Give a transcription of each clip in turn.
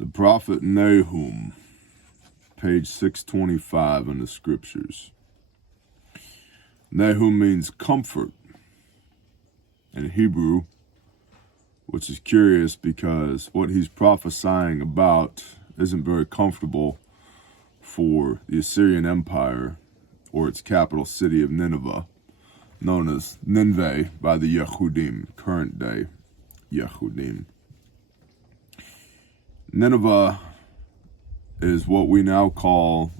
The prophet Nahum, page 625 in the scriptures. Nahum means comfort in Hebrew, which is curious because what he's prophesying about isn't very comfortable for the Assyrian Empire or its capital city of Nineveh, known as Nineveh by the Yehudim, current day Yehudim. Nineveh is what we now call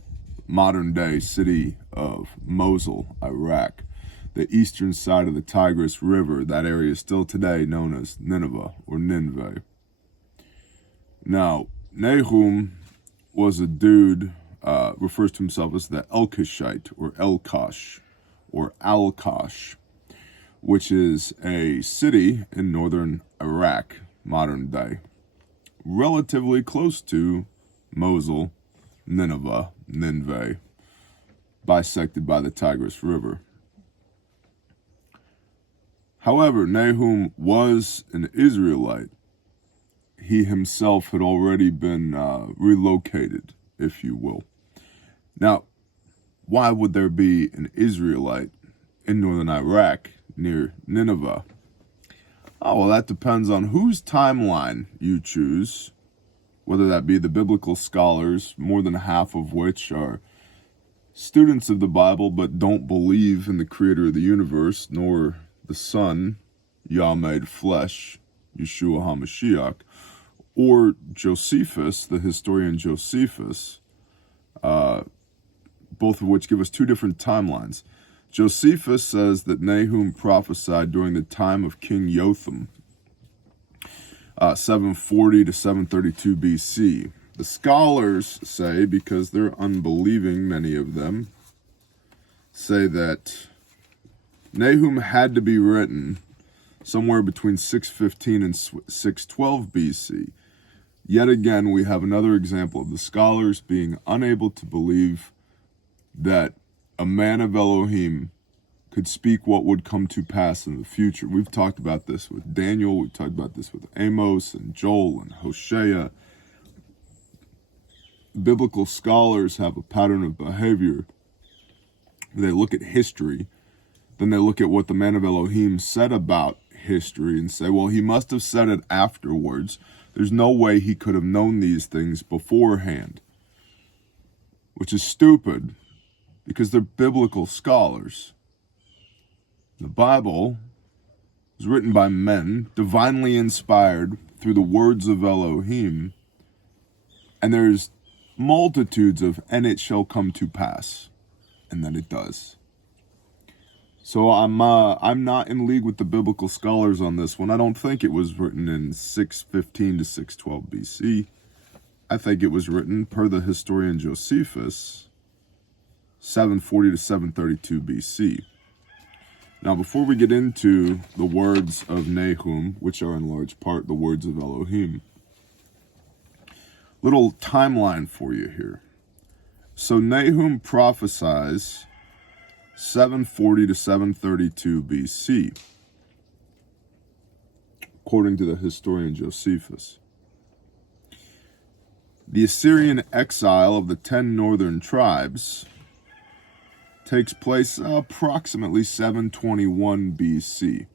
modern day city of Mosul, Iraq, the eastern side of the Tigris River. That area is still today known as Nineveh or Nineveh. Now, Nahum was a dude, refers to himself as the Elkoshite or Elkosh or Alkosh, which is a city in northern Iraq, modern day, relatively close to Mosul, Nineveh, bisected by the Tigris River. However, Nahum was an Israelite. He himself had already been relocated, if you will. Now, why would there be an Israelite in northern Iraq near Nineveh? Oh, well, that depends on whose timeline you choose, whether that be the biblical scholars, more than half of which are students of the Bible but don't believe in the creator of the universe, nor the Son, Yah made flesh, Yeshua HaMashiach, or Josephus, the historian Josephus, both of which give us two different timelines. Josephus says that Nahum prophesied during the time of King Jotham, 740 to 732 BC. The scholars say, because they're unbelieving, many of them, say that Nahum had to be written somewhere between 615 and 612 BC. Yet again, we have another example of the scholars being unable to believe that a man of Elohim could speak what would come to pass in the future. We've talked about this with Daniel. We've talked about this with Amos and Joel and Hosea. Biblical scholars have a pattern of behavior. They look at history, then they look at what the man of Elohim said about history and say, well, he must have said it afterwards. There's no way he could have known these things beforehand, which is stupid because they're biblical scholars. The Bible is written by men, divinely inspired through the words of Elohim, and there's multitudes of, and it shall come to pass, and then it does. So I'm not in league with the biblical scholars on this one. I don't think it was written in 615 to 612 BC. I think it was written, per the historian Josephus, 740 to 732 BC. Now, before we get into the words of Nahum, which are in large part the words of Elohim, little timeline for you here. So Nahum prophesies 740 to 732 BC, according to the historian Josephus. The Assyrian exile of the 10 northern tribes takes place approximately 721 BC.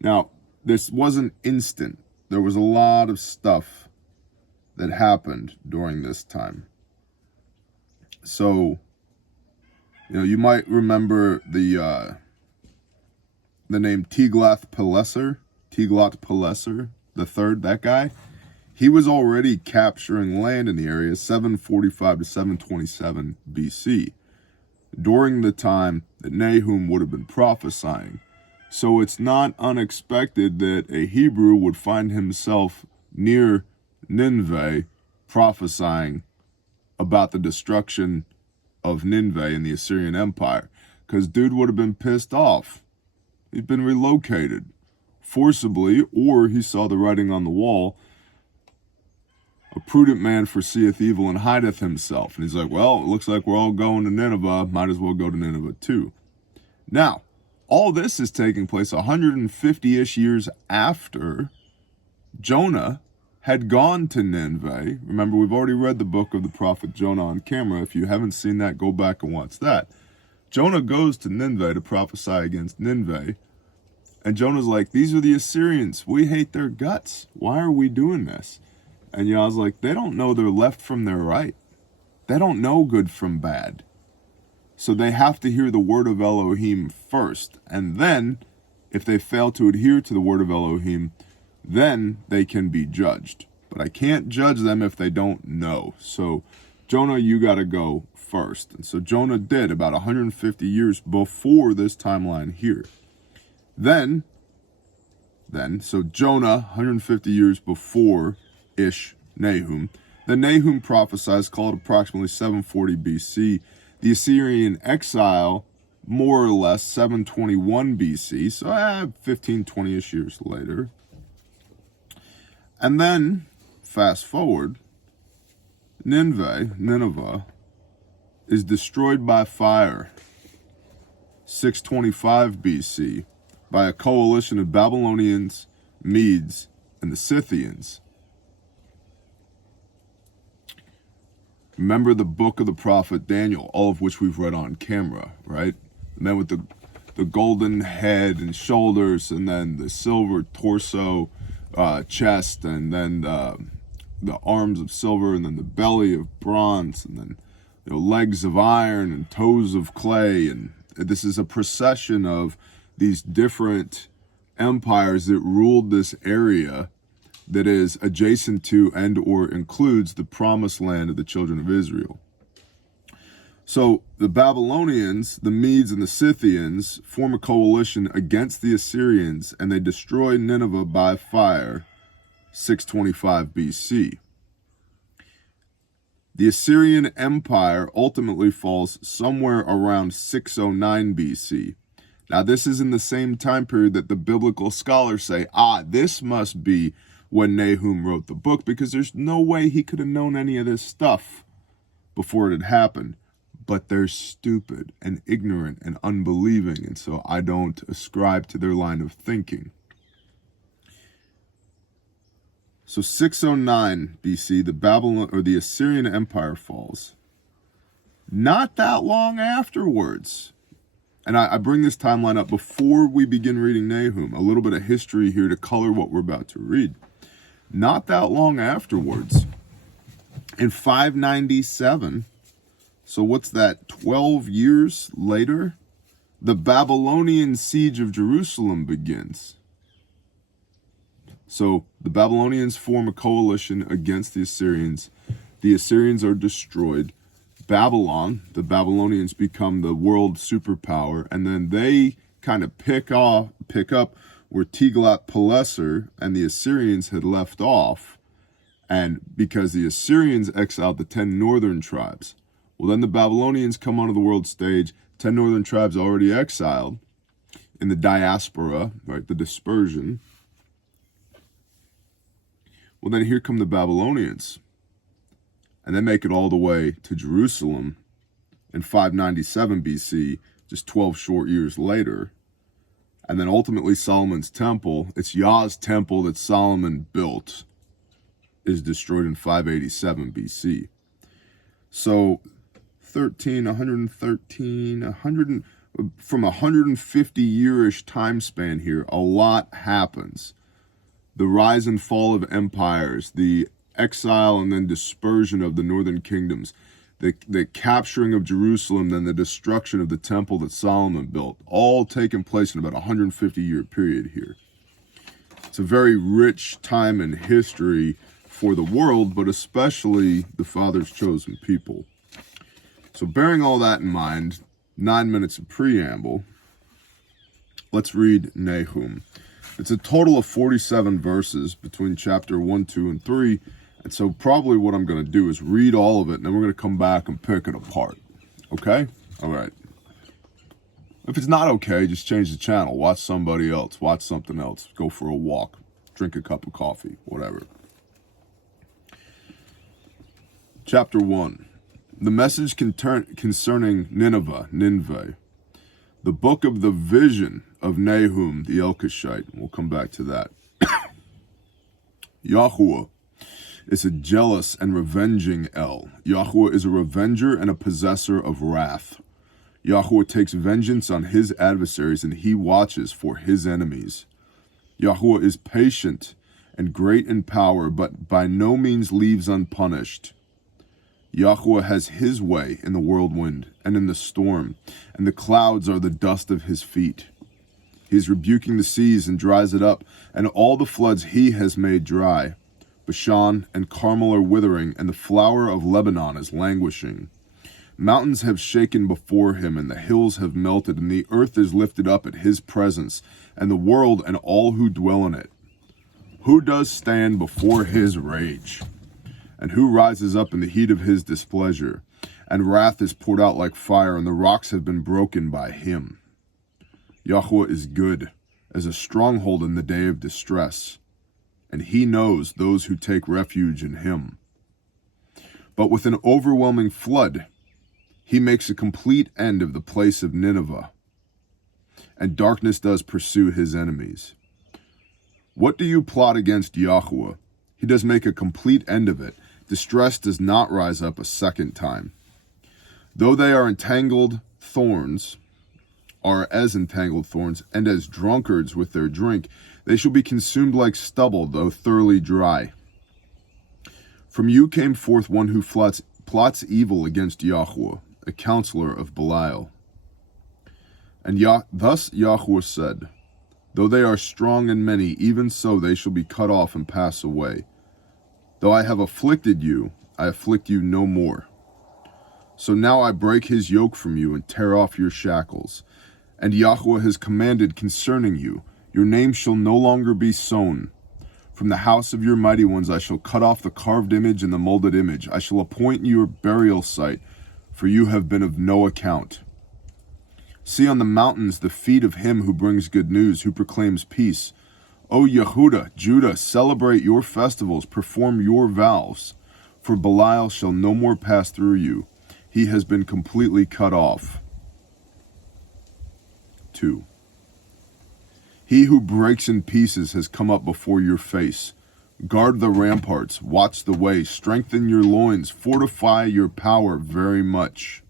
Now, this wasn't instant. There was a lot of stuff that happened during this time. So, you might remember the name Tiglath-Pileser the third, that guy. He was already capturing land in the area 745 to 727 BC, during the time that Nahum would have been prophesying. So it's not unexpected that a Hebrew would find himself near Nineveh prophesying about the destruction of Nineveh in the Assyrian Empire, because dude would have been pissed off. He'd been relocated forcibly, or he saw the writing on the wall, a prudent man foreseeth evil and hideth himself. And he's like, well, it looks like we're all going to Nineveh, might as well go to Nineveh too. Now, all this is taking place 150-ish years after Jonah had gone to Nineveh. Remember, we've already read the book of the prophet Jonah on camera. If you haven't seen that, go back and watch that. Jonah goes to Nineveh to prophesy against Nineveh. And Jonah's like, these are the Assyrians. We hate their guts. Why are we doing this? And Yah's like, they don't know their left from their right. They don't know good from bad. So they have to hear the word of Elohim first. And then, if they fail to adhere to the word of Elohim, then they can be judged. But I can't judge them if they don't know. So, Jonah, you got to go first. And so Jonah did about 150 years before this timeline here. Then, so Jonah, 150 years before-ish Nahum. Then Nahum prophesies, called approximately 740 BC. The Assyrian exile, more or less 721 BC, so 15, 20-ish years later. And then, fast forward, Nineveh, is destroyed by fire, 625 BC, by a coalition of Babylonians, Medes, and the Scythians. Remember the book of the prophet Daniel, all of which we've read on camera, right? The man with the golden head and shoulders, and then the silver torso, chest, and then the arms of silver, and then the belly of bronze, and then legs of iron and toes of clay. And this is a procession of these different empires that ruled this area that is adjacent to and or includes the promised land of the children of Israel. So the Babylonians, the Medes, and the Scythians form a coalition against the Assyrians, and they destroy Nineveh by fire, 625 BC. The Assyrian Empire ultimately falls somewhere around 609 BC. Now, this is in the same time period that the biblical scholars say, this must be when Nahum wrote the book, because there's no way he could have known any of this stuff before it had happened. But they're stupid and ignorant and unbelieving, and so I don't ascribe to their line of thinking. So 609 BC, the Assyrian Empire falls. Not that long afterwards, and I bring this timeline up before we begin reading Nahum, a little bit of history here to color what we're about to read. Not that long afterwards, in 597, so what's that, 12 years later, the Babylonian siege of Jerusalem begins. So the Babylonians form a coalition against the Assyrians. The Assyrians are destroyed. Babylon, the Babylonians become the world superpower, and then they kind of pick up where Tiglath-Pileser and the Assyrians had left off, and because the Assyrians exiled the 10 northern tribes. Well, then the Babylonians come onto the world stage, 10 northern tribes already exiled in the diaspora, right, the dispersion. Well, then here come the Babylonians, and they make it all the way to Jerusalem in 597 BC, just 12 short years later. And then ultimately Solomon's temple, it's Yah's temple that Solomon built, is destroyed in 587 BC. So from 150-yearish time span here, a lot happens. The rise and fall of empires, the exile and then dispersion of the northern kingdoms, the capturing of Jerusalem, then the destruction of the temple that Solomon built, all taking place in about a 150-year period here. It's a very rich time in history for the world, but especially the Father's chosen people. So bearing all that in mind, 9 minutes of preamble, let's read Nahum. It's a total of 47 verses between chapter 1, 2, and 3. And so probably what I'm going to do is read all of it, and then we're going to come back and pick it apart. Okay? All right. If it's not okay, just change the channel. Watch somebody else. Watch something else. Go for a walk. Drink a cup of coffee. Whatever. Chapter 1. The message concerning Nineveh. The book of the vision of Nahum the Elkoshite. We'll come back to that. Yahweh, It's a jealous and revenging El. Yahweh is a revenger and a possessor of wrath. Yahweh takes vengeance on his adversaries, and he watches for his enemies. Yahweh is patient and great in power, but by no means leaves unpunished. Yahweh has his way in the whirlwind and in the storm, and the clouds are the dust of his feet. He is rebuking the seas and dries it up, and all the floods he has made dry. Bashan and Carmel are withering, and the flower of Lebanon is languishing. Mountains have shaken before him, and the hills have melted, and the earth is lifted up at his presence, and the world and all who dwell in it. Who does stand before his rage? And who rises up in the heat of his displeasure? And wrath is poured out like fire, and the rocks have been broken by him. Yahweh is good, as a stronghold in the day of distress, and he knows those who take refuge in him. But with an overwhelming flood, he makes a complete end of the place of Nineveh, and darkness does pursue his enemies. What do you plot against Yahweh? He does make a complete end of it. Distress does not rise up a second time. Though they are entangled thorns, are as entangled thorns, and as drunkards with their drink, they shall be consumed like stubble, though thoroughly dry. From you came forth one who plots evil against Yahweh, a counselor of Belial. And thus Yahweh said, though they are strong and many, even so they shall be cut off and pass away. Though I have afflicted you, I afflict you no more. So now I break his yoke from you and tear off your shackles. And Yahweh has commanded concerning you, your name shall no longer be sown. From the house of your mighty ones I shall cut off the carved image and the molded image. I shall appoint your burial site, for you have been of no account. See on the mountains the feet of him who brings good news, who proclaims peace. O Yehuda, Judah, celebrate your festivals, perform your vows, for Belial shall no more pass through you. He has been completely cut off. 2. He who breaks in pieces has come up before your face. Guard the ramparts, watch the way, strengthen your loins, fortify your power very much.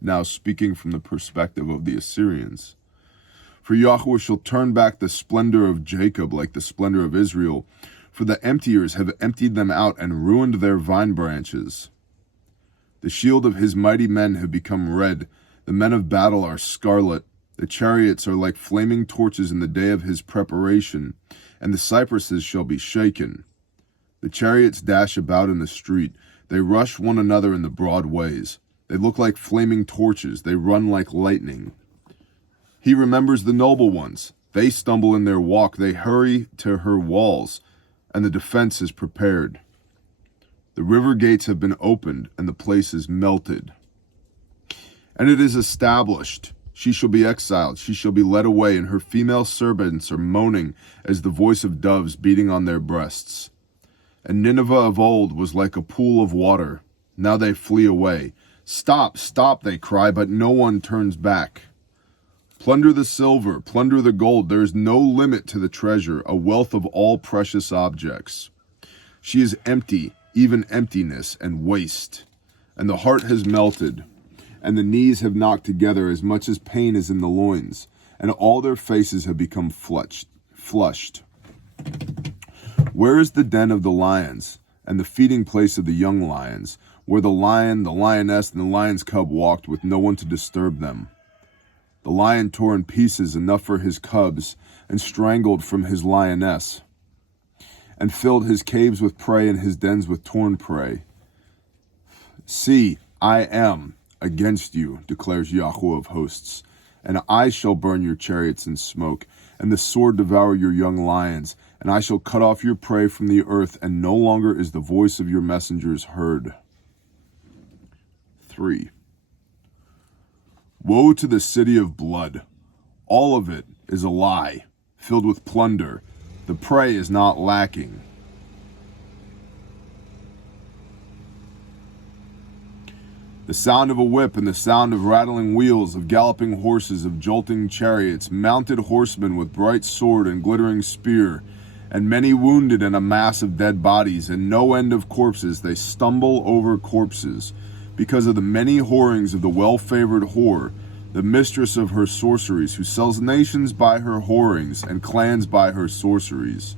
Now speaking from the perspective of the Assyrians. For Yahweh shall turn back the splendor of Jacob like the splendor of Israel, for the emptiers have emptied them out and ruined their vine branches. The shield of his mighty men have become red, the men of battle are scarlet, the chariots are like flaming torches in the day of his preparation, and the cypresses shall be shaken. The chariots dash about in the street, they rush one another in the broad ways. They look like flaming torches, they run like lightning. He remembers the noble ones. They stumble in their walk, they hurry to her walls, and the defense is prepared. The river gates have been opened, and the place is melted. And it is established. She shall be exiled, she shall be led away, and her female servants are moaning as the voice of doves beating on their breasts. And Nineveh of old was like a pool of water. Now they flee away. Stop, stop, they cry, but no one turns back. Plunder the silver, plunder the gold. There is no limit to the treasure, a wealth of all precious objects. She is empty, even emptiness and waste. And the heart has melted, and the knees have knocked together as much as pain is in the loins, and all their faces have become flushed. Where is the den of the lions, and the feeding place of the young lions, where the lion, the lioness, and the lion's cub walked with no one to disturb them? The lion tore in pieces enough for his cubs, and strangled from his lioness, and filled his caves with prey and his dens with torn prey. See, I am against you, declares Yahweh of hosts, and I shall burn your chariots in smoke, and the sword devour your young lions, and I shall cut off your prey from the earth, and no longer is the voice of your messengers heard. 3. Woe to the city of blood. All of it is a lie, filled with plunder. The prey is not lacking. The sound of a whip and the sound of rattling wheels, of galloping horses, of jolting chariots, mounted horsemen with bright sword and glittering spear, and many wounded, and a mass of dead bodies, and no end of corpses. They stumble over corpses, because of the many whorings of the well-favored whore, the mistress of her sorceries, who sells nations by her whorings, and clans by her sorceries.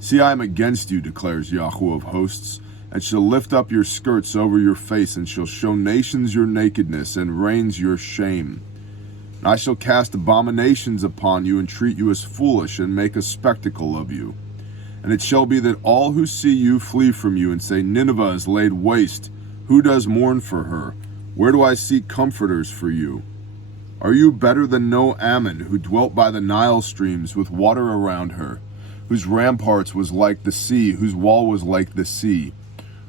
See, I am against you, declares Yahweh of hosts, and shall lift up your skirts over your face, and shall show nations your nakedness, and reigns your shame. And I shall cast abominations upon you, and treat you as foolish, and make a spectacle of you. And it shall be that all who see you flee from you, and say, Nineveh is laid waste. Who does mourn for her? Where do I seek comforters for you? Are you better than No Ammon, who dwelt by the Nile streams, with water around her, whose ramparts was like the sea, whose wall was like the sea?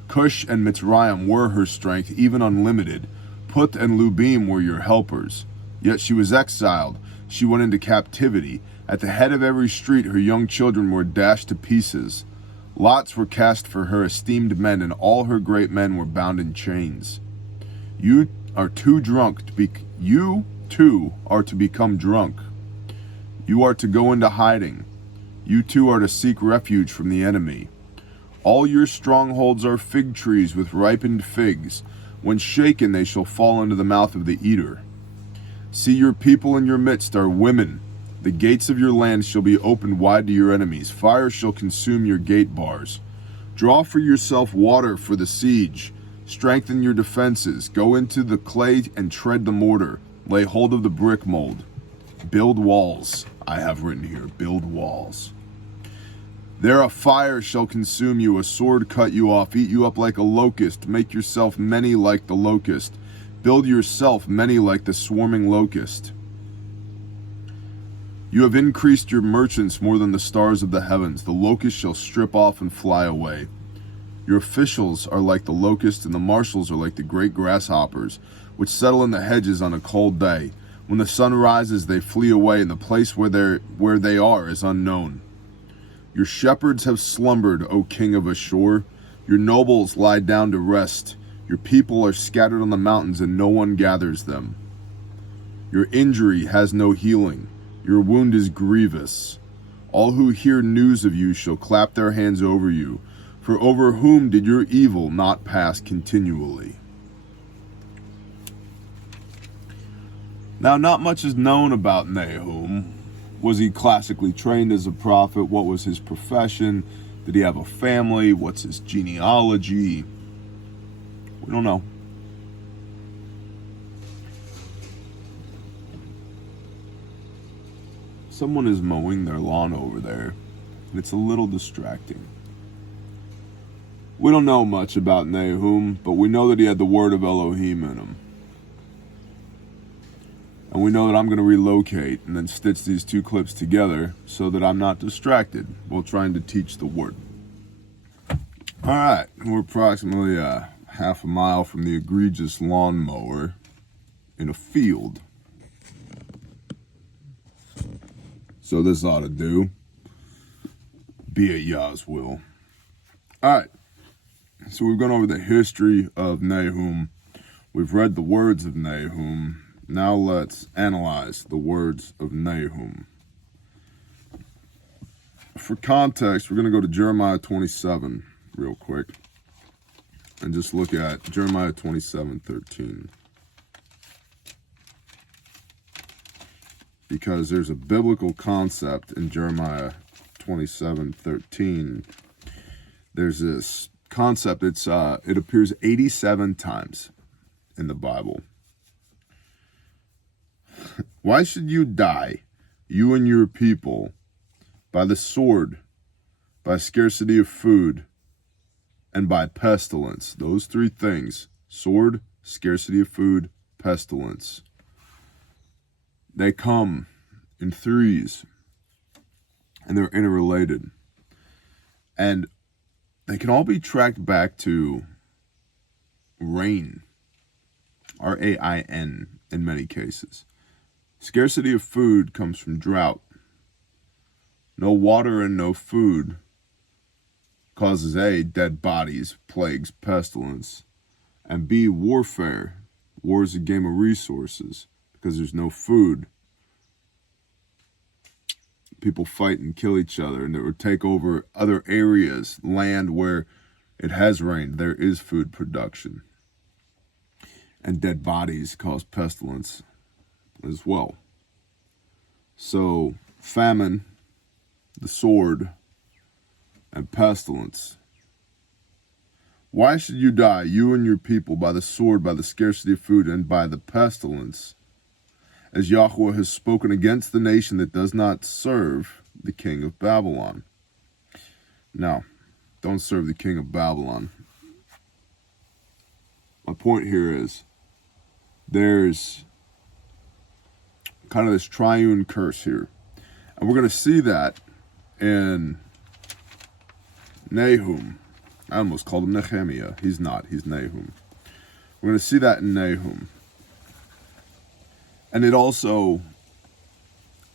Cush and Mitzrayim were her strength, even unlimited. Put and Lubim were your helpers. Yet she was exiled. She went into captivity. At the head of every street her young children were dashed to pieces. Lots were cast for her esteemed men, and all her great men were bound in chains. You are too drunk to be. You too are to become drunk. You are to go into hiding. You too are to seek refuge from the enemy. All your strongholds are fig trees with ripened figs. When shaken, they shall fall into the mouth of the eater. See, your people in your midst are women. The gates of your land shall be opened wide to your enemies. Fire shall consume your gate bars. Draw for yourself water for the siege. Strengthen your defenses. Go into the clay and tread the mortar. Lay hold of the brick mold. Build walls. I have written here, build walls. There a fire shall consume you, a sword cut you off, eat you up like a locust. Make yourself many like the locust. Build yourself many like the swarming locust. You have increased your merchants more than the stars of the heavens. The locust shall strip off and fly away. Your officials are like the locust, and the marshals are like the great grasshoppers, which settle in the hedges on a cold day. When the sun rises, they flee away, and the place where they are is unknown. Your shepherds have slumbered, O king of Ashur. Your nobles lie down to rest. Your people are scattered on the mountains, and no one gathers them. Your injury has no healing. Your wound is grievous. All who hear news of you shall clap their hands over you. For over whom did your evil not pass continually? Now, not much is known about Nahum. Was he classically trained as a prophet? What was his profession? Did he have a family? What's his genealogy? We don't know. Someone is mowing their lawn over there, and it's a little distracting. We don't know much about Nahum, but we know that he had the word of Elohim in him. And we know that I'm going to relocate and then stitch these two clips together so that I'm not distracted while trying to teach the word. Alright, we're approximately half a mile from the egregious lawnmower in a field. So this ought to do. Be it Yah's will. Alright, so we've gone over the history of Nahum. We've read the words of Nahum. Now let's analyze the words of Nahum. For context, we're going to go to Jeremiah 27 real quick and just look at Jeremiah 27:13. Because there's a biblical concept in Jeremiah 27:13. There's this concept, it appears 87 times in the Bible. Why should you die, you and your people, by the sword, by scarcity of food, and by pestilence? Those three things: sword, scarcity of food, pestilence. They come in threes, and they're interrelated. And they can all be tracked back to rain, R-A-I-N, in many cases. Scarcity of food comes from drought. No water and no food causes A, dead bodies, plagues, pestilence, and B, warfare. War is a game of resources because there's no food. people fight and kill each other, and it would take over other areas, land where it has rained. There is food production. And dead bodies cause pestilence as well. So famine, the sword, and pestilence. Why should you die, you and your people, by the sword, by the scarcity of food, and by the pestilence, as Yahweh has spoken against the nation that does not serve the king of Babylon? Now, don't serve the king of Babylon. My point here is, there's kind of this triune curse here. And we're going to see that in Nahum. I almost called him Nehemiah. He's not. He's Nahum. We're going to see that in Nahum. And it also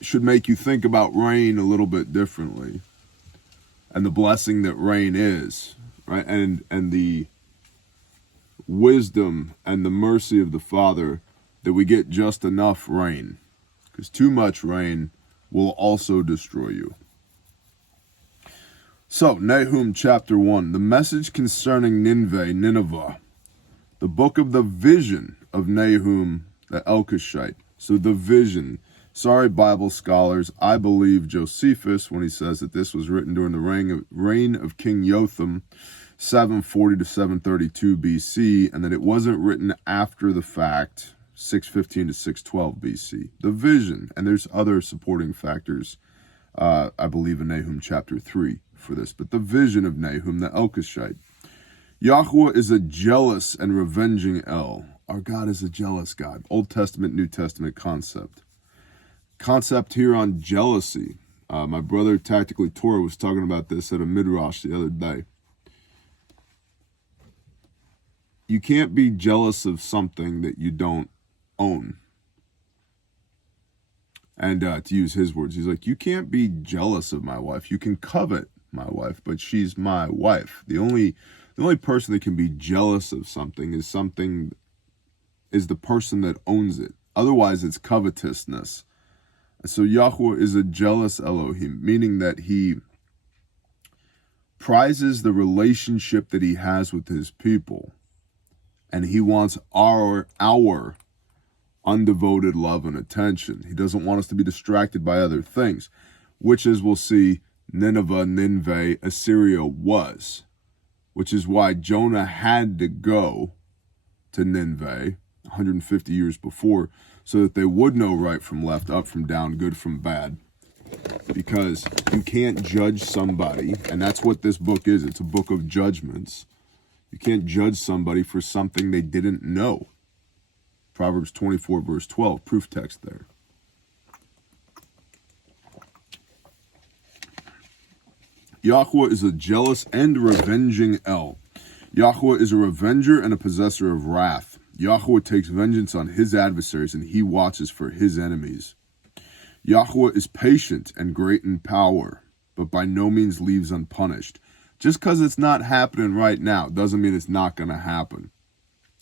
should make you think about rain a little bit differently. And the blessing that rain is, right? And the wisdom and the mercy of the Father that we get just enough rain. Because too much rain will also destroy you. So, Nahum chapter 1, the message concerning Nineveh, the book of the vision of Nahum the Elkoshite. So the vision. Sorry, Bible scholars, I believe Josephus when he says that this was written during the reign of King Jotham, 740 to 732 BC, and that it wasn't written after the fact, 615 to 612 BC. The vision, and there's other supporting factors, I believe in Nahum chapter 3 for this, but the vision of Nahum the Elkoshite. Yahweh is a jealous and revenging El. Our God is a jealous God. Old Testament, New Testament concept. Concept here on jealousy. My brother, Tactically Torah, was talking about this at a midrash the other day. You can't be jealous of something that you don't own. And to use his words, he's like, you can't be jealous of my wife. You can covet my wife, but she's my wife. The only person that can be jealous of something is the person that owns it. Otherwise, it's covetousness. So Yahweh is a jealous Elohim, meaning that he prizes the relationship that he has with his people. And he wants our undevoted love and attention. He doesn't want us to be distracted by other things, which, as we'll see, Nineveh, Assyria was, which is why Jonah had to go to Nineveh 150 years before, so that they would know right from left, up from down, good from bad. Because you can't judge somebody, and that's what this book is. It's a book of judgments. You can't judge somebody for something they didn't know. Proverbs 24, verse 12, proof text there. Yahweh is a jealous and revenging El. Yahweh is a revenger and a possessor of wrath. Yahweh takes vengeance on his adversaries, and he watches for his enemies. Yahweh is patient and great in power, but by no means leaves unpunished. Just because it's not happening right now doesn't mean it's not going to happen.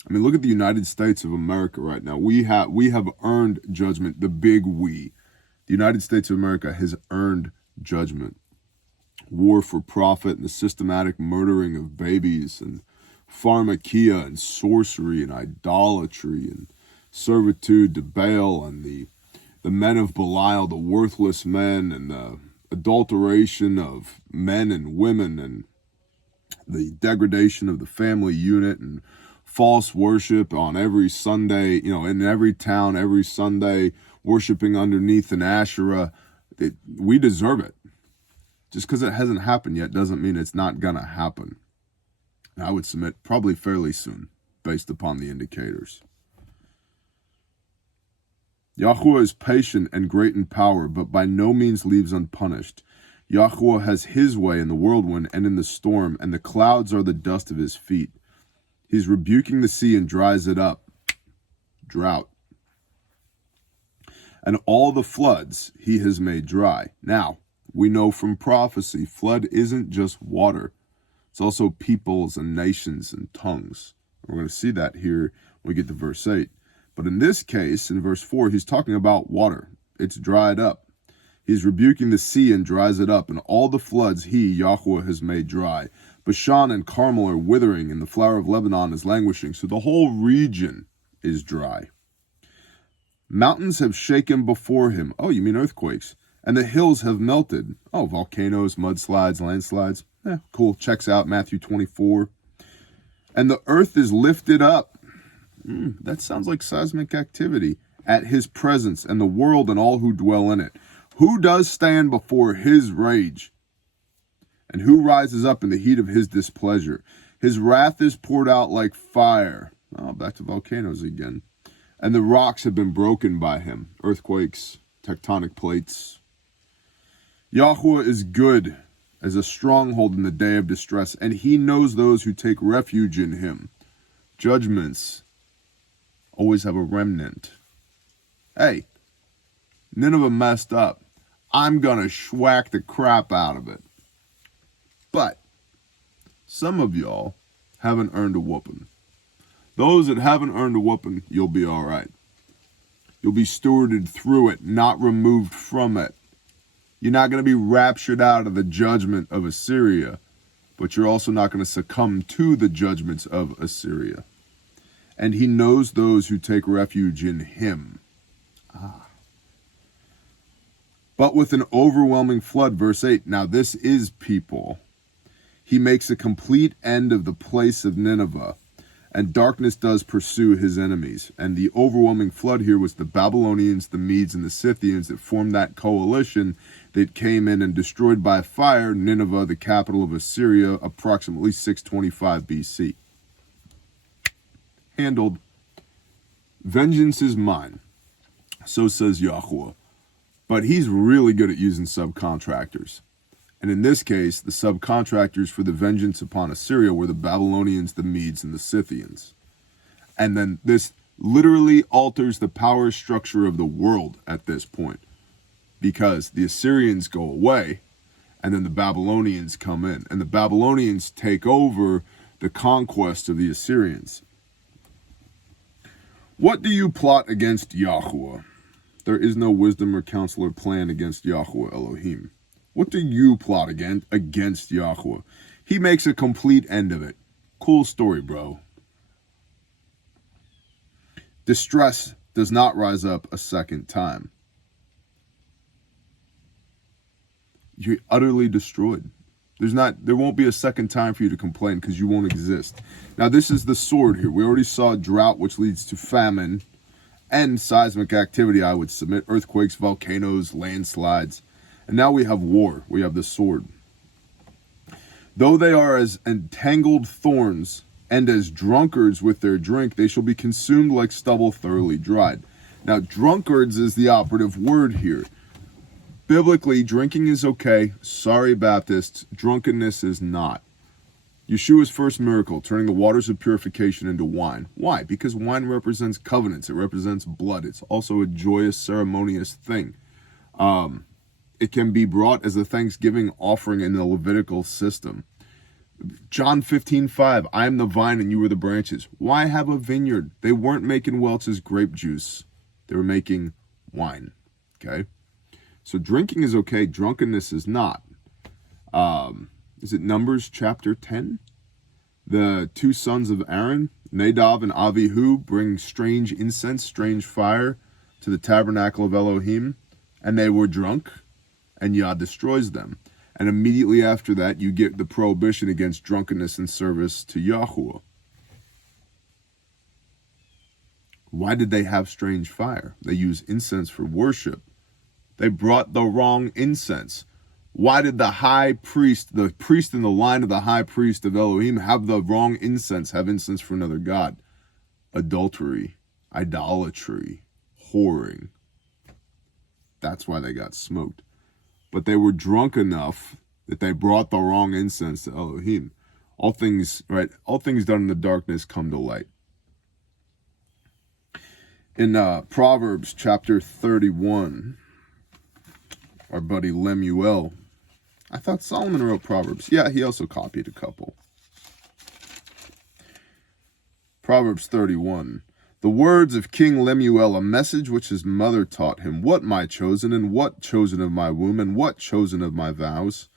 I mean, look at the United States of America right now. We have earned judgment, the big we. The United States of America has earned judgment. War for profit and the systematic murdering of babies and pharmakia and sorcery and idolatry and servitude to Baal and the men of Belial, the worthless men, and the adulteration of men and women, and the degradation of the family unit, and false worship on every Sunday, in every town, every Sunday, worshiping underneath an Asherah. We deserve it. Just because it hasn't happened yet doesn't mean it's not going to happen. And I would submit probably fairly soon, based upon the indicators. Yahweh is patient and great in power, but by no means leaves unpunished. Yahweh has his way in the whirlwind and in the storm, and the clouds are the dust of his feet. He's rebuking the sea and dries it up. Drought. And all the floods he has made dry. Now, we know from prophecy, flood isn't just water. It's also peoples and nations and tongues. We're going to see that here when we get to verse 8. But in this case, in verse 4, he's talking about water. It's dried up. He is rebuking the sea and dries it up, and all the floods he, Yahweh, has made dry. Bashan and Carmel are withering, and the flower of Lebanon is languishing, so the whole region is dry. Mountains have shaken before him. Oh, you mean earthquakes. And the hills have melted. Oh, volcanoes, mudslides, landslides. Cool. Checks out Matthew 24. And the earth is lifted up. That sounds like seismic activity. At his presence, and the world and all who dwell in it. Who does stand before his rage? And who rises up in the heat of his displeasure? His wrath is poured out like fire. Oh, back to volcanoes again. And the rocks have been broken by him. Earthquakes, tectonic plates. Yahweh is good as a stronghold in the day of distress, and he knows those who take refuge in him. Judgments always have a remnant. Hey, Nineveh messed up. I'm going to schwack the crap out of it. But some of y'all haven't earned a whooping. Those that haven't earned a whooping, you'll be all right. You'll be stewarded through it, not removed from it. You're not going to be raptured out of the judgment of Assyria, but you're also not going to succumb to the judgments of Assyria. And he knows those who take refuge in him. But with an overwhelming flood, verse 8, now this is people. He makes a complete end of the place of Nineveh, and darkness does pursue his enemies. And the overwhelming flood here was the Babylonians, the Medes, and the Scythians that formed that coalition that came in and destroyed by fire Nineveh, the capital of Assyria, approximately 625 BC. Handled. Vengeance is mine, so says Yahweh. But he's really good at using subcontractors. And in this case, the subcontractors for the vengeance upon Assyria were the Babylonians, the Medes, and the Scythians. And then this literally alters the power structure of the world at this point, because the Assyrians go away, and then the Babylonians come in, and the Babylonians take over the conquest of the Assyrians. What do you plot against Yahweh? There is no wisdom or counsel or plan against Yahweh Elohim. What do you plot against Yahweh? He makes a complete end of it. Cool story, bro. Distress does not rise up a second time. You're utterly destroyed. There won't be a second time for you to complain because you won't exist. Now, this is the sword here. We already saw drought, which leads to famine and seismic activity, I would submit. Earthquakes, volcanoes, landslides. And now we have war. We have the sword. Though they are as entangled thorns and as drunkards with their drink, they shall be consumed like stubble thoroughly dried. Now, drunkards is the operative word here. Biblically, drinking is okay. Sorry, Baptists. Drunkenness is not. Yeshua's first miracle, turning the waters of purification into wine. Why? Because wine represents covenants. It represents blood. It's also a joyous, ceremonious thing. It can be brought as a thanksgiving offering in the Levitical system. John 15:5, I am the vine and you are the branches. Why have a vineyard? They weren't making Welch's grape juice. They were making wine. Okay? So drinking is okay. Drunkenness is not. Is it Numbers chapter 10? The two sons of Aaron, Nadab and Avihu, bring strange incense, strange fire to the tabernacle of Elohim, and they were drunk, and Yah destroys them. And immediately after that, you get the prohibition against drunkenness in service to Yahweh. Why did they have strange fire? They use incense for worship. They brought the wrong incense. Why did the high priest, the priest in the line of the high priest of Elohim, have the wrong incense, have incense for another god? Adultery, idolatry, whoring. That's why they got smoked. But they were drunk enough that they brought the wrong incense to Elohim. All things, right? All things done in the darkness come to light. In Proverbs chapter 31, our buddy Lemuel, I thought Solomon wrote Proverbs. Yeah, he also copied a couple. Proverbs 31. The words of King Lemuel, a message which his mother taught him. What, my chosen, and what chosen of my womb, and what chosen of my vows?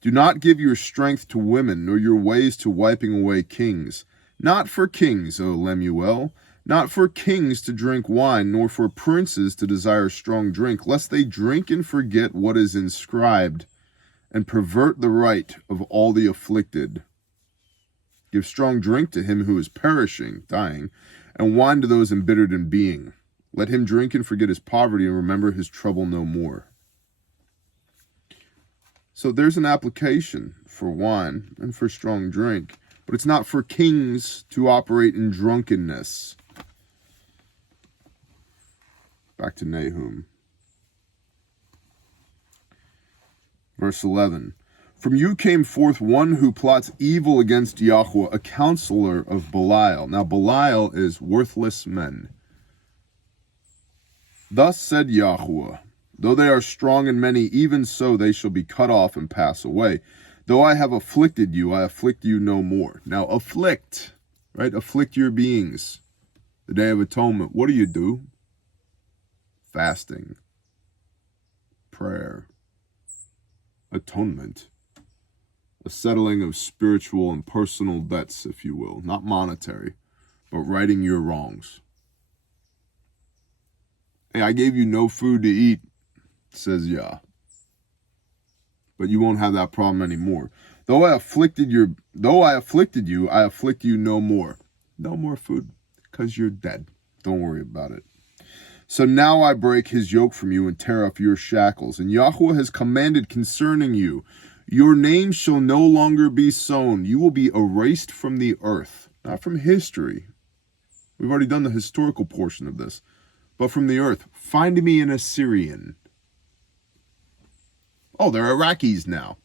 Do not give your strength to women, nor your ways to wiping away kings. Not for kings, O Lemuel, not for kings to drink wine, nor for princes to desire strong drink, lest they drink and forget what is inscribed, and pervert the right of all the afflicted. Give strong drink to him who is perishing, dying, and wine to those embittered in being. Let him drink and forget his poverty and remember his trouble no more. So there's an application for wine and for strong drink, but it's not for kings to operate in drunkenness. Back to Nahum. Verse 11. From you came forth one who plots evil against Yahweh, a counselor of Belial. Now Belial is worthless men. Thus said Yahweh, though they are strong and many, even so they shall be cut off and pass away. Though I have afflicted you, I afflict you no more. Now afflict, right? Afflict your beings. The Day of Atonement. What do? Fasting. Prayer. Atonement. A settling of spiritual and personal debts, if you will. Not monetary, but righting your wrongs. Hey, I gave you no food to eat, says Yah. But you won't have that problem anymore. Though I afflicted you, I afflict you no more. No more food, because you're dead. Don't worry about it. So now I break his yoke from you and tear off your shackles. And Yahweh has commanded concerning you, your name shall no longer be sown. You will be erased from the earth. Not from history. We've already done the historical portion of this. But from the earth. Find me an Assyrian. Oh, they're Iraqis now.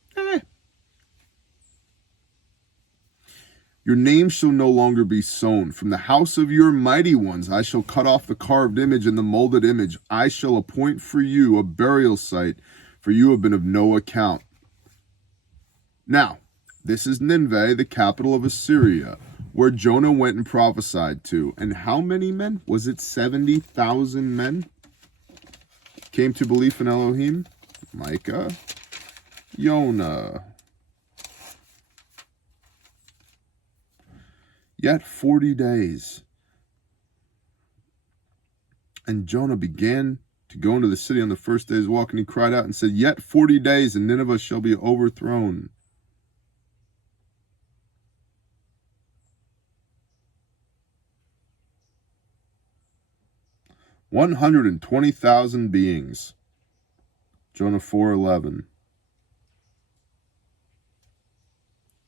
Your name shall no longer be sown. From the house of your mighty ones I shall cut off the carved image and the molded image. I shall appoint for you a burial site, for you have been of no account. Now, this is Nineveh, the capital of Assyria, where Jonah went and prophesied to. And how many men? Was it 70,000 men? Came to belief in Elohim? Micah, Jonah. Yet 40 days. And Jonah began to go into the city on the first day's walk, and he cried out and said, yet 40 days, and Nineveh shall be overthrown. $120,000 beings. Jonah 4:11.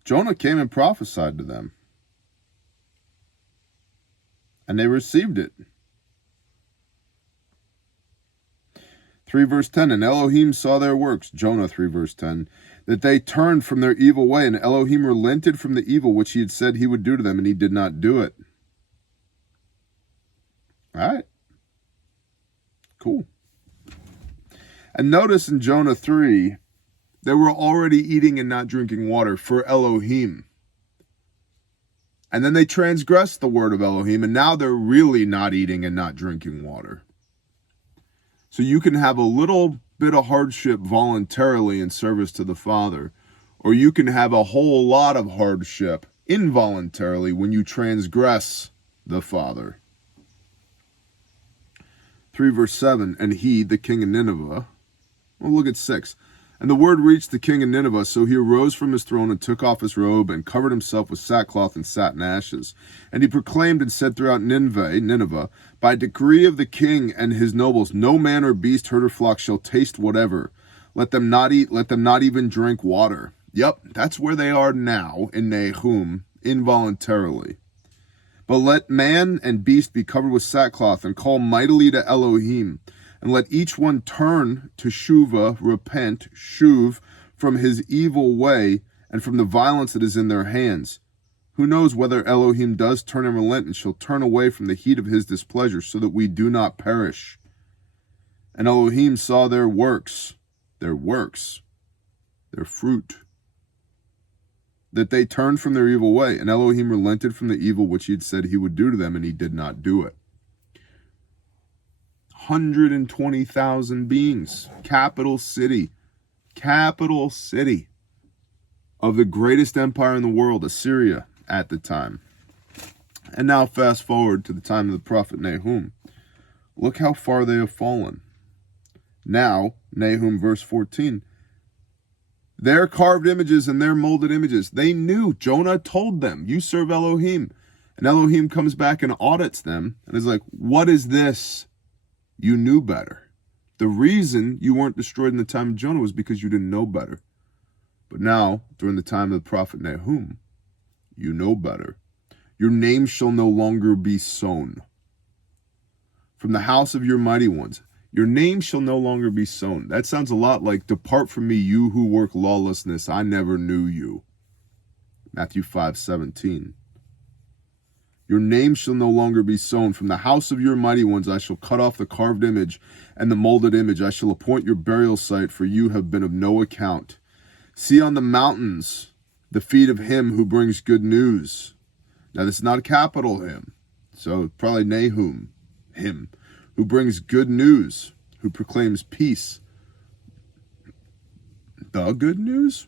Jonah came and prophesied to them, and they received it. 3 verse 10, and Elohim saw their works, Jonah 3 verse 10, that they turned from their evil way, and Elohim relented from the evil which he had said he would do to them, and he did not do it. All right. Cool. And notice in Jonah 3, they were already eating and not drinking water for Elohim. And then they transgressed the word of Elohim, and now they're really not eating and not drinking water. So you can have a little bit of hardship voluntarily in service to the Father, or you can have a whole lot of hardship involuntarily when you transgress the Father. 3 verse 7, and he, the king of Nineveh, well, look at 6. And the word reached the king of Nineveh, so he arose from his throne and took off his robe and covered himself with sackcloth and sat in ashes. And he proclaimed and said throughout Nineveh, by decree of the king and his nobles, no man or beast, herd or flock shall taste whatever. Let them not eat, let them not even drink water. Yep, that's where they are now in Nahum, involuntarily. But let man and beast be covered with sackcloth and call mightily to Elohim. And let each one turn to Shuvah, repent, shuv, from his evil way and from the violence that is in their hands. Who knows whether Elohim does turn and relent and shall turn away from the heat of his displeasure so that we do not perish. And Elohim saw their works, their fruit, that they turned from their evil way. And Elohim relented from the evil which he had said he would do to them, and he did not do it. 120,000 beings. Capital city of the greatest empire in the world, Assyria, at the time. And now fast forward to the time of the prophet Nahum. Look how far they have fallen. Now, Nahum verse 14, their carved images and their molded images. They knew. Jonah told them, you serve Elohim. And Elohim comes back and audits them and is like, what is this? You knew better. The reason you weren't destroyed in the time of Jonah was because you didn't know better. But now, during the time of the prophet Nahum, you know better. Your name shall no longer be sown. From the house of your mighty ones, your name shall no longer be sown. That sounds a lot like, depart from me, you who work lawlessness. I never knew you. Matthew 5:17. Your name shall no longer be sown. From the house of your mighty ones I shall cut off the carved image and the molded image. I shall appoint your burial site, for you have been of no account. See on the mountains the feet of him who brings good news. Now this is not a capital him, so probably Nahum, him, who brings good news, who proclaims peace. The good news?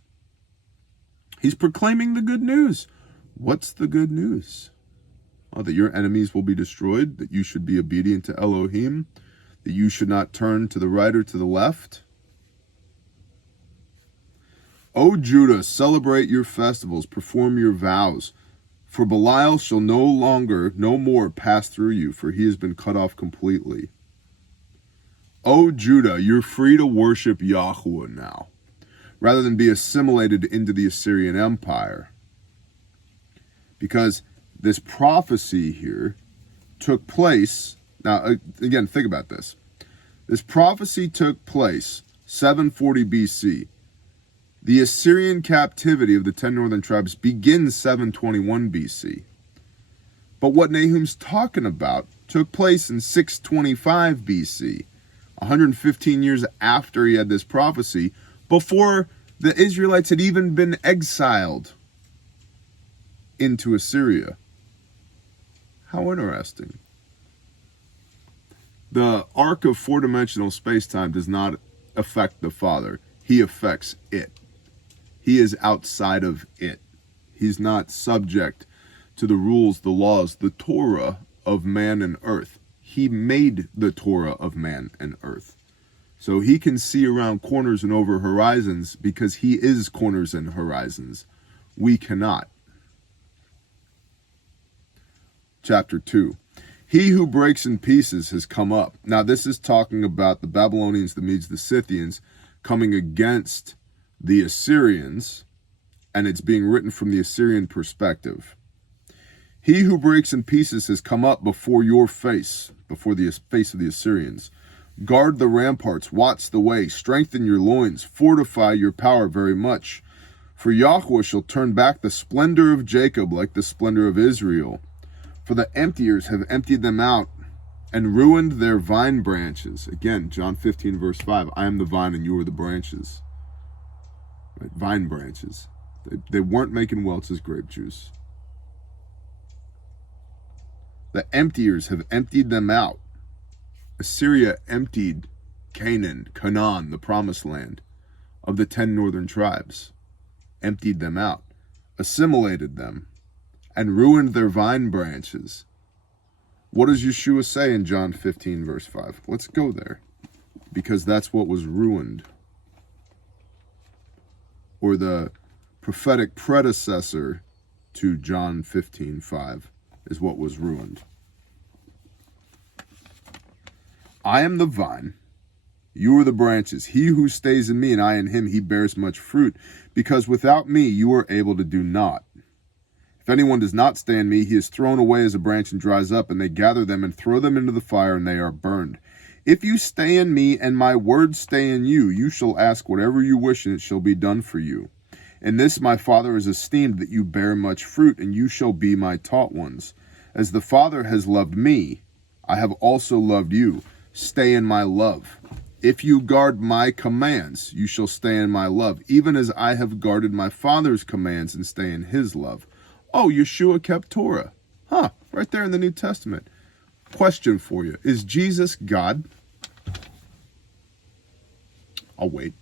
He's proclaiming the good news. What's the good news? Oh, that your enemies will be destroyed, that you should be obedient to Elohim, that you should not turn to the right or to the left. O Judah, celebrate your festivals, perform your vows, for Belial shall no more pass through you, for he has been cut off completely. O Judah, you're free to worship Yahweh now, rather than be assimilated into the Assyrian Empire. Because this prophecy here took place. Now, again, think about this. This prophecy took place 740 BC. The Assyrian captivity of the 10 northern tribes begins 721 BC. But what Nahum's talking about took place in 625 BC, 115 years after he had this prophecy, before the Israelites had even been exiled into Assyria. How interesting. The arc of four-dimensional space-time does not affect the Father. He affects it. He is outside of it. He's not subject to the rules, the laws, the Torah of man and earth. He made the Torah of man and earth. So he can see around corners and over horizons because he is corners and horizons. We cannot. Chapter 2. He who breaks in pieces has come up. Now this is talking about the Babylonians, the Medes, the Scythians coming against the Assyrians, and it's being written from the Assyrian perspective. He who breaks in pieces has come up before your face, before the face of the Assyrians. Guard the ramparts, watch the way, strengthen your loins, fortify your power very much. For Yahweh shall turn back the splendor of Jacob like the splendor of Israel. For the emptiers have emptied them out and ruined their vine branches. Again, John 15 verse 5, I am the vine and you are the branches. Right? Vine branches. They weren't making Welch's grape juice. The emptiers have emptied them out. Assyria emptied Canaan, the promised land of the 10 northern tribes. Emptied them out, assimilated them, and ruined their vine branches. What does Yeshua say in John 15 verse 5? Let's go there, because that's what was ruined. Or the prophetic predecessor to John 15:5 is what was ruined. I am the vine, you are the branches. He who stays in me and I in him, he bears much fruit, because without me you are able to do naught. If anyone does not stay in me, he is thrown away as a branch and dries up, and they gather them and throw them into the fire, and they are burned. If you stay in me and my words stay in you, you shall ask whatever you wish, and it shall be done for you. In this my Father is esteemed, that you bear much fruit, and you shall be my taught ones. As the Father has loved me, I have also loved you. Stay in my love. If you guard my commands, you shall stay in my love, even as I have guarded my Father's commands and stay in his love. Oh, Yeshua kept Torah. Right there in the New Testament. Question for you. Is Jesus God? I'll wait.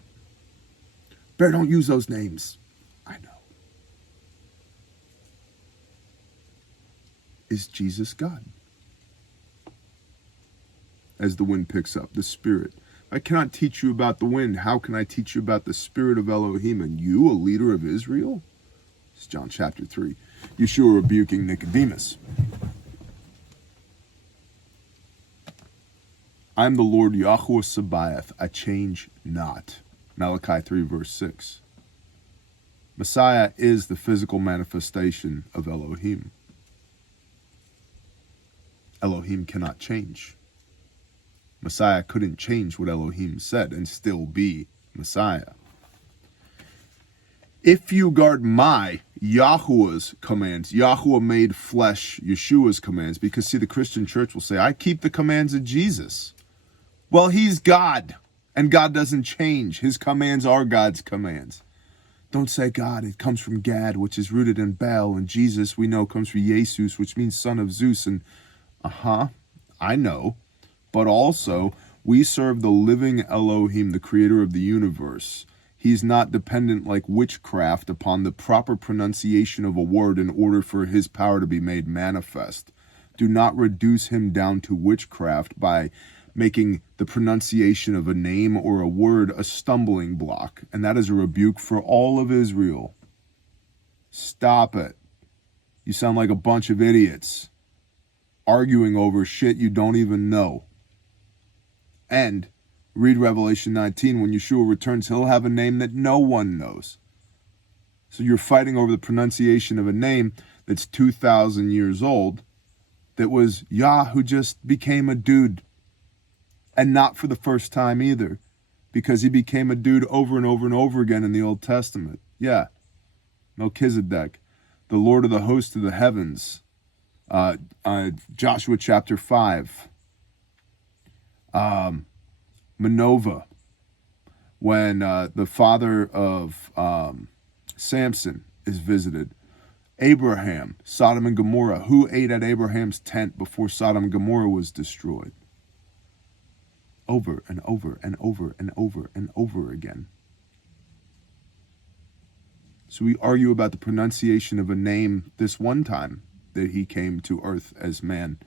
Bear, don't use those names. I know. Is Jesus God? As the wind picks up, the Spirit. I cannot teach you about the wind. How can I teach you about the Spirit of Elohim? And you, a leader of Israel? It's John chapter 3. Yeshua rebuking Nicodemus. I am the Lord Yahweh Sabaoth. I change not. Malachi 3 verse 6. Messiah is the physical manifestation of Elohim. Elohim cannot change. Messiah couldn't change what Elohim said and still be Messiah. If you guard my, Yahuwah's commands, Yahuwah made flesh Yeshua's commands, because see, the Christian church will say, I keep the commands of Jesus. Well, he's God, and God doesn't change. His commands are God's commands. Don't say God, it comes from Gad, which is rooted in Baal, and Jesus, we know, comes from Jesus, which means son of Zeus, and I know. But also, we serve the living Elohim, the creator of the universe. He's not dependent like witchcraft upon the proper pronunciation of a word in order for his power to be made manifest. Do not reduce him down to witchcraft by making the pronunciation of a name or a word a stumbling block. And that is a rebuke for all of Israel. Stop it. You sound like a bunch of idiots arguing over shit you don't even know. And read Revelation 19. When Yeshua returns, he'll have a name that no one knows. So you're fighting over the pronunciation of a name that's 2,000 years old, that was Yah, who just became a dude. And not for the first time either, because he became a dude over and over and over again in the Old Testament. Yeah. Melchizedek, the Lord of the host of the heavens. Joshua chapter 5. Nineveh, when the father of Samson is visited. Abraham, Sodom and Gomorrah. Who ate at Abraham's tent before Sodom and Gomorrah was destroyed? Over and over and over and over and over again. So we argue about the pronunciation of a name this one time that he came to earth as man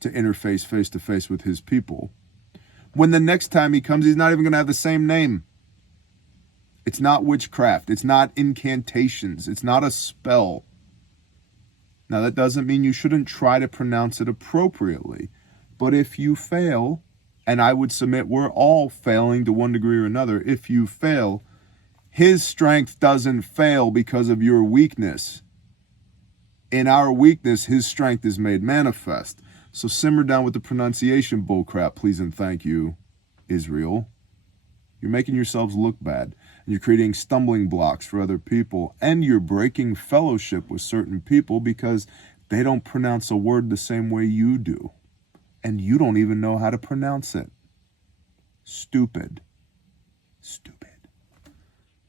to interface face to face with his people. When the next time he comes, he's not even going to have the same name. It's not witchcraft. It's not incantations. It's not a spell. Now, that doesn't mean you shouldn't try to pronounce it appropriately. But if you fail, and I would submit we're all failing to one degree or another, if you fail, his strength doesn't fail because of your weakness. In our weakness, his strength is made manifest. So simmer down with the pronunciation bullcrap, please and thank you, Israel. You're making yourselves look bad, and you're creating stumbling blocks for other people, and you're breaking fellowship with certain people because they don't pronounce a word the same way you do, and you don't even know how to pronounce it. Stupid.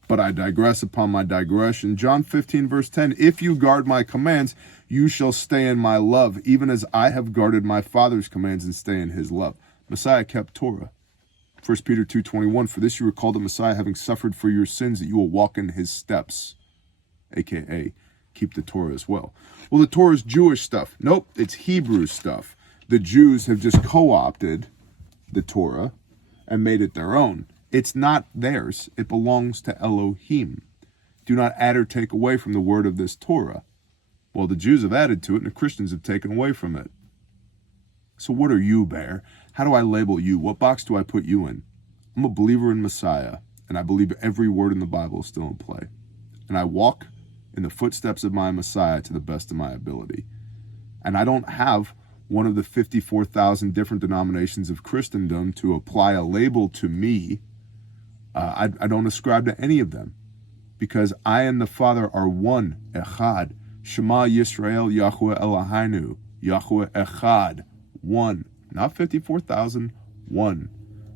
But I digress upon my digression. John 15 verse 10, if you guard my commands, you shall stay in my love, even as I have guarded my Father's commands and stay in his love. Messiah kept Torah. 1 Peter 2:21, for this you were called the Messiah, having suffered for your sins, that you will walk in his steps, a.k.a. keep the Torah as well. Well, the Torah is Jewish stuff. Nope, it's Hebrew stuff. The Jews have just co-opted the Torah and made it their own. It's not theirs. It belongs to Elohim. Do not add or take away from the word of this Torah. Well, the Jews have added to it, and the Christians have taken away from it. So what are you, Bear? How do I label you? What box do I put you in? I'm a believer in Messiah, and I believe every word in the Bible is still in play. And I walk in the footsteps of my Messiah to the best of my ability. And I don't have one of the 54,000 different denominations of Christendom to apply a label to me. I don't ascribe to any of them, because I and the Father are one, Echad. Shema Yisrael, Yahweh Eloheinu, Yahweh Echad, one. Not 54,000, one.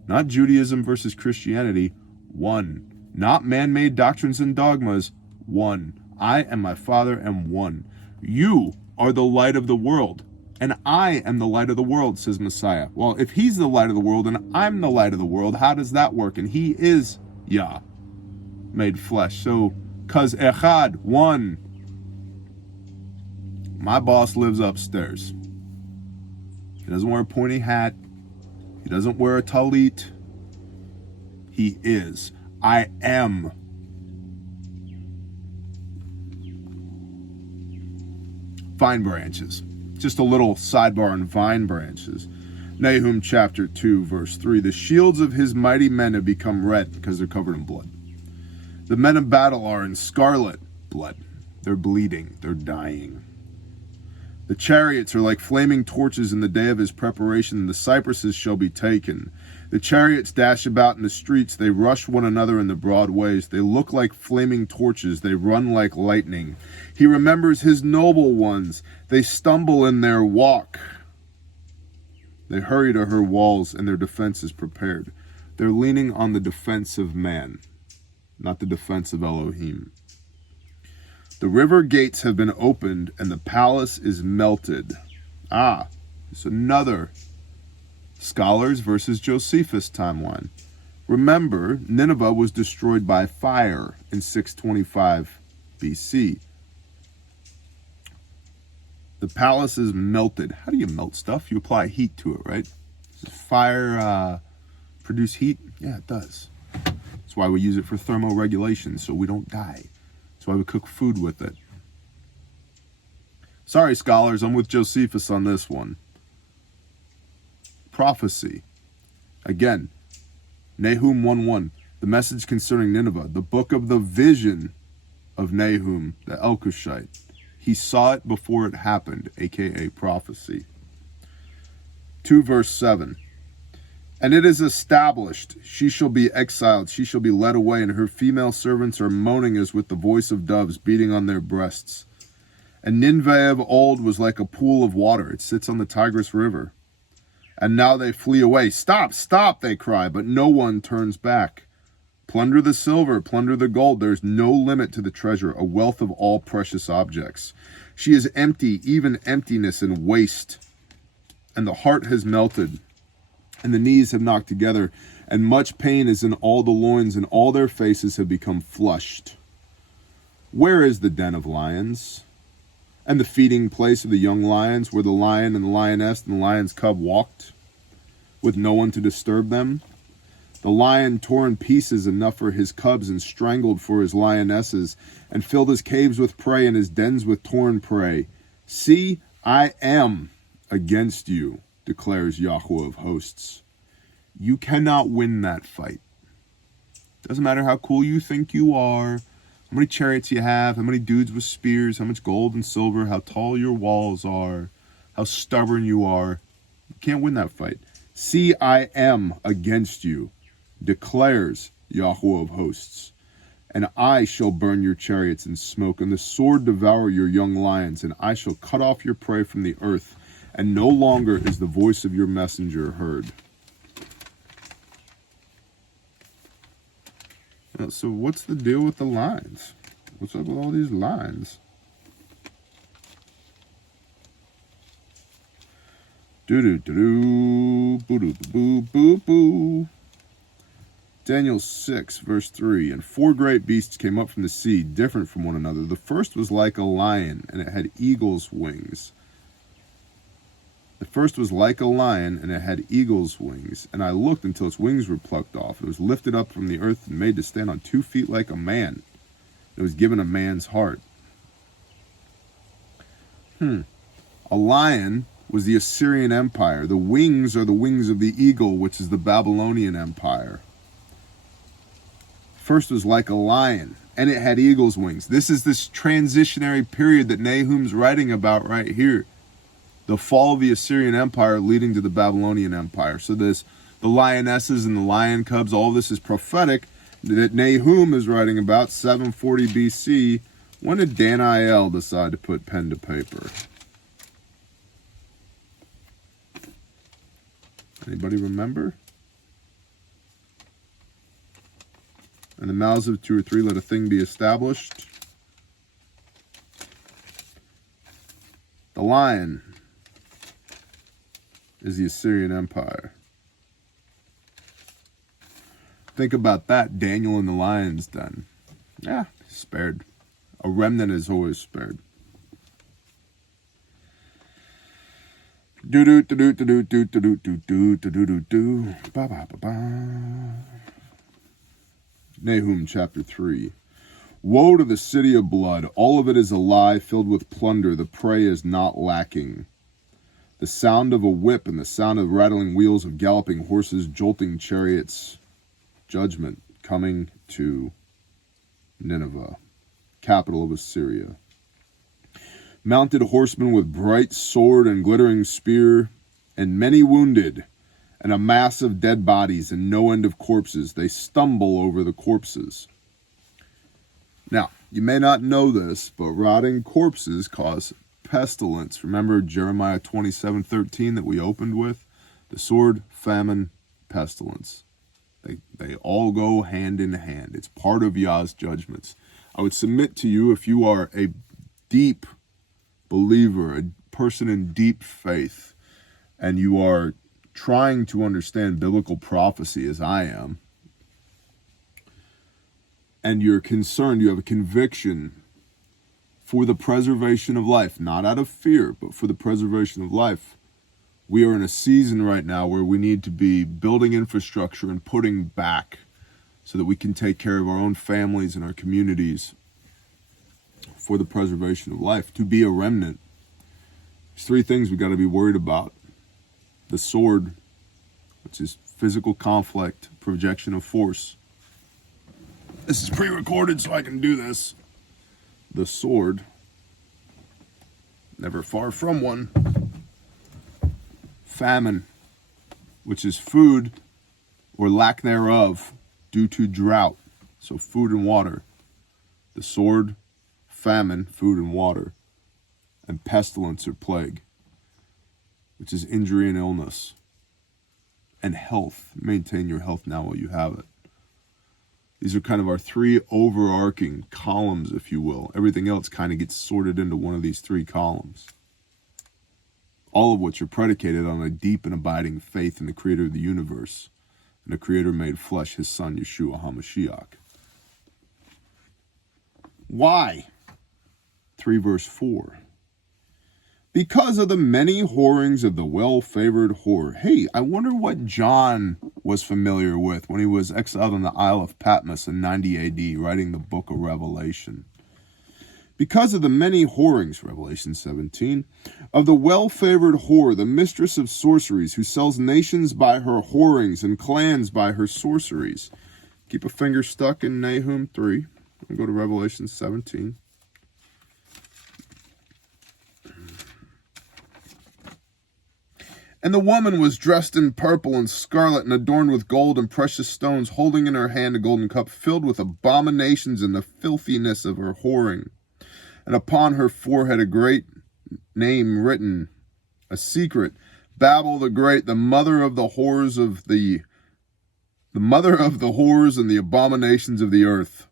Not Judaism versus Christianity, one. Not man-made doctrines and dogmas, one. I and my Father am one. You are the light of the world, and I am the light of the world, says Messiah. Well, if he's the light of the world and I'm the light of the world, how does that work? And he is Yah, made flesh. So, cause echad, one. My boss lives upstairs. He doesn't wear a pointy hat. He doesn't wear a talit. He is. I am. Vine branches. Just a little sidebar on vine branches. Nahum chapter 2, verse 3. The shields of his mighty men have become red because they're covered in blood. The men of battle are in scarlet blood. They're bleeding. They're dying. The chariots are like flaming torches in the day of his preparation, and the cypresses shall be taken. The chariots dash about in the streets. They rush one another in the broad ways. They look like flaming torches. They run like lightning. He remembers his noble ones. They stumble in their walk. They hurry to her walls, and their defense is prepared. They're leaning on the defense of man, not the defense of Elohim. The river gates have been opened, and the palace is melted. It's another Scholars versus Josephus timeline. Remember, Nineveh was destroyed by fire in 625 BC. The palace is melted. How do you melt stuff? You apply heat to it, right? Does fire produce heat? Yeah, it does. That's why we use it for thermoregulation, so we don't die. That's why we cook food with it. Sorry, scholars, I'm with Josephus on this one. Prophecy. Again, Nahum 1:1, the message concerning Nineveh, the book of the vision of Nahum, the Elkoshite. He saw it before it happened, aka prophecy. 2 verse 7. And it is established, she shall be exiled, she shall be led away, and her female servants are moaning as with the voice of doves beating on their breasts. And Nineveh of old was like a pool of water. It sits on the Tigris River. And now they flee away. Stop, stop, they cry, but no one turns back. Plunder the silver, plunder the gold. There's no limit to the treasure, a wealth of all precious objects. She is empty, even emptiness and waste. And the heart has melted, and the knees have knocked together, and much pain is in all the loins, and all their faces have become flushed. Where is the den of lions? And the feeding place of the young lions, where the lion and the lioness and the lion's cub walked, with no one to disturb them? The lion tore in pieces enough for his cubs, and strangled for his lionesses, and filled his caves with prey, and his dens with torn prey. See, I am against you, declares Yahweh of hosts. You cannot win that fight. Doesn't matter how cool you think you are, how many chariots you have, how many dudes with spears, how much gold and silver, how tall your walls are, how stubborn you are. You can't win that fight. See, I am against you, declares Yahweh of hosts. And I shall burn your chariots in smoke, and the sword devour your young lions, and I shall cut off your prey from the earth, and no longer is the voice of your messenger heard. So what's the deal with the lines? What's up with all these lines? Do-do-do-do, boo-doo-boo-boo-boo. Daniel 6, verse 3. And 4 great beasts came up from the sea, different from one another. The first was like a lion, and it had eagle's wings. The first was like a lion, and it had eagle's wings. And I looked until its wings were plucked off. It was lifted up from the earth and made to stand on 2 feet like a man. It was given a man's heart. A lion was the Assyrian Empire. The wings are the wings of the eagle, which is the Babylonian Empire. First was like a lion, and it had eagle's wings. This is this transitionary period that Nahum's writing about right here. The fall of the Assyrian Empire leading to the Babylonian Empire. So the lionesses and the lion cubs, all of this is prophetic that Nahum is writing about 740 BC. When did Daniel decide to put pen to paper? Anybody remember? In the mouths of 2 or 3, let a thing be established. The lion is the Assyrian Empire. Think about that, Daniel in the lion's den. Yeah, spared. A remnant is always spared. Nahum chapter 3. Woe to the city of blood, all of it is a lie, filled with plunder, the prey is not lacking. The sound of a whip and the sound of rattling wheels of galloping horses, jolting chariots, judgment coming to Nineveh, capital of Assyria. Mounted horsemen with bright sword and glittering spear, and many wounded, and a mass of dead bodies and no end of corpses. They stumble over the corpses. Now, you may not know this, but rotting corpses cause pestilence. Remember Jeremiah 27:13 that we opened with? The sword, famine, pestilence. They all go hand in hand. It's part of Yah's judgments. I would submit to you, if you are a deep believer, a person in deep faith, and you are trying to understand biblical prophecy as I am, and you're concerned, you have a conviction for the preservation of life, not out of fear, but for the preservation of life. We are in a season right now where we need to be building infrastructure and putting back so that we can take care of our own families and our communities for the preservation of life, to be a remnant. There's three things we got to be worried about. The sword, which is physical conflict, projection of force. This is pre-recorded so I can do this. The sword, never far from one. Famine, which is food or lack thereof due to drought. So food and water. The sword, famine, food and water. And pestilence or plague, which is injury and illness. And health. Maintain your health now while you have it. These are kind of our three overarching columns, if you will. Everything else kind of gets sorted into one of these three columns. All of which are predicated on a deep and abiding faith in the Creator of the universe, and the Creator made flesh, His Son, Yeshua HaMashiach. Why? 3 verse 4. Because of the many whorings of the well-favored whore. Hey, I wonder what John was familiar with when he was exiled on the Isle of Patmos in 90 AD, writing the book of Revelation. Because of the many whorings, Revelation 17, of the well-favored whore, the mistress of sorceries, who sells nations by her whorings and clans by her sorceries. Keep a finger stuck in Nahum 3. We'll go to Revelation 17. And the woman was dressed in purple and scarlet and adorned with gold and precious stones, holding in her hand a golden cup filled with abominations and the filthiness of her whoring. And upon her forehead a great name written, a secret, Babel the Great, the mother of the whores and the abominations of the earth.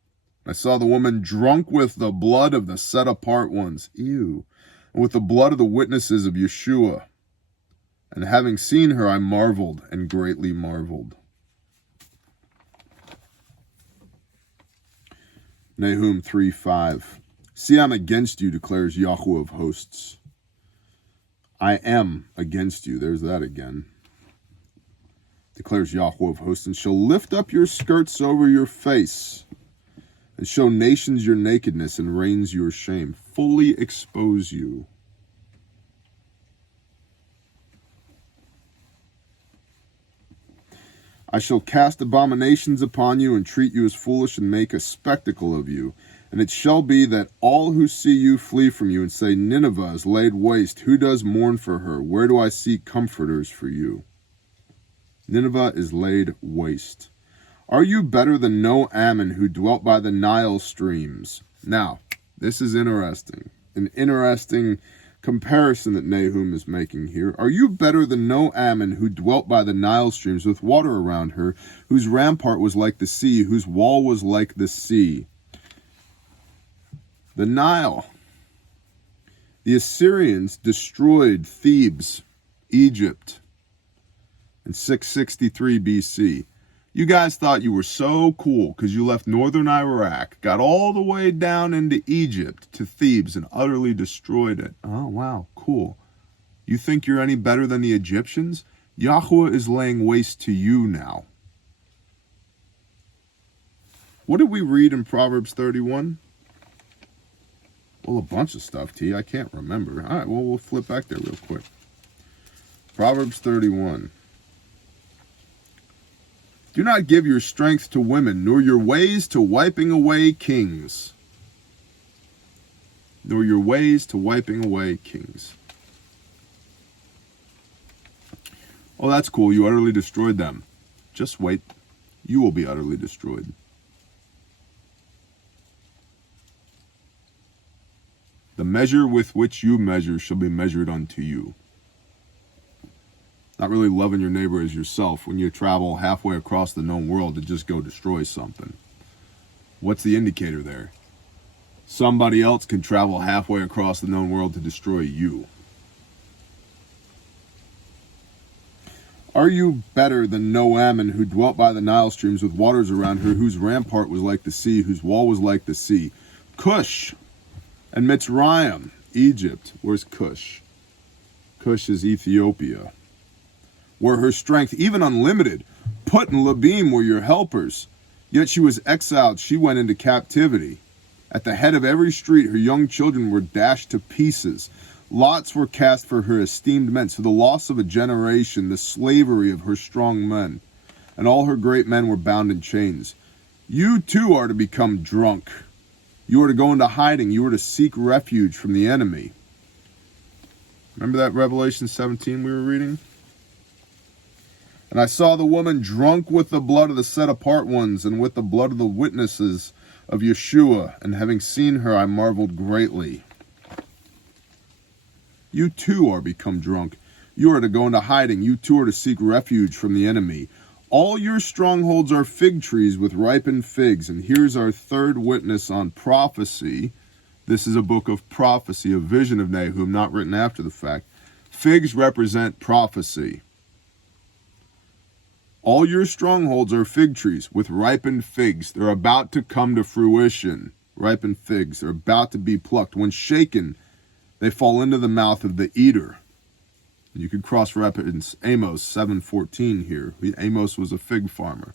I saw the woman drunk with the blood of the set apart ones, and with the blood of the witnesses of Yeshua. And having seen her, I marveled and greatly marveled. Nahum 3:5. See, I'm against you, declares Yahweh of hosts. I am against you. There's that again. Declares Yahweh of hosts, and shall lift up your skirts over your face, and show nations your nakedness, and reigns your shame. Fully expose you. I shall cast abominations upon you, and treat you as foolish, and make a spectacle of you. And it shall be that all who see you flee from you, and say, Nineveh is laid waste. Who does mourn for her? Where do I seek comforters for you? Nineveh is laid waste. Are you better than no Ammon who dwelt by the Nile streams? Now, this is interesting. An interesting comparison that Nahum is making here. Are you better than no Ammon who dwelt by the Nile streams with water around her, whose rampart was like the sea, whose wall was like the sea? The Nile. The Assyrians destroyed Thebes, Egypt, in 663 BC. You guys thought you were so cool because you left northern Iraq, got all the way down into Egypt to Thebes and utterly destroyed it. Oh, wow, cool. You think you're any better than the Egyptians? Yahweh is laying waste to you now. What did we read in Proverbs 31? Well, a bunch of stuff, T. I can't remember. All right, well, we'll flip back there real quick. Proverbs 31. Do not give your strength to women, nor your ways to wiping away kings. Nor your ways to wiping away kings. Oh, that's cool. You utterly destroyed them. Just wait. You will be utterly destroyed. The measure with which you measure shall be measured unto you. Not really loving your neighbor as yourself when you travel halfway across the known world to just go destroy something. What's the indicator there? Somebody else can travel halfway across the known world to destroy you. Are you better than Nahum, who dwelt by the Nile streams with waters around her, whose rampart was like the sea, whose wall was like the sea? Cush and Mitzrayim, Egypt. Where's Cush? Cush is Ethiopia. Were her strength even unlimited? Put and Labim were your helpers. Yet she was exiled, she went into captivity. At the head of every street her young children were dashed to pieces. Lots were cast for her esteemed men, so the loss of a generation, the slavery of her strong men. And all her great men were bound in chains. You too are to become drunk. You are to go into hiding. You are to seek refuge from the enemy. Remember that Revelation 17 we were reading? And I saw the woman drunk with the blood of the set-apart ones and with the blood of the witnesses of Yeshua. And having seen her, I marveled greatly. You too are become drunk. You are to go into hiding. You too are to seek refuge from the enemy. All your strongholds are fig trees with ripened figs. And here's our third witness on prophecy. This is a book of prophecy, a vision of Nahum, not written after the fact. Figs represent prophecy. All your strongholds are fig trees with ripened figs. They're about to come to fruition. Ripened figs. They're about to be plucked. When shaken, they fall into the mouth of the eater. You could cross-reference Amos 7:14 here. Amos was a fig farmer.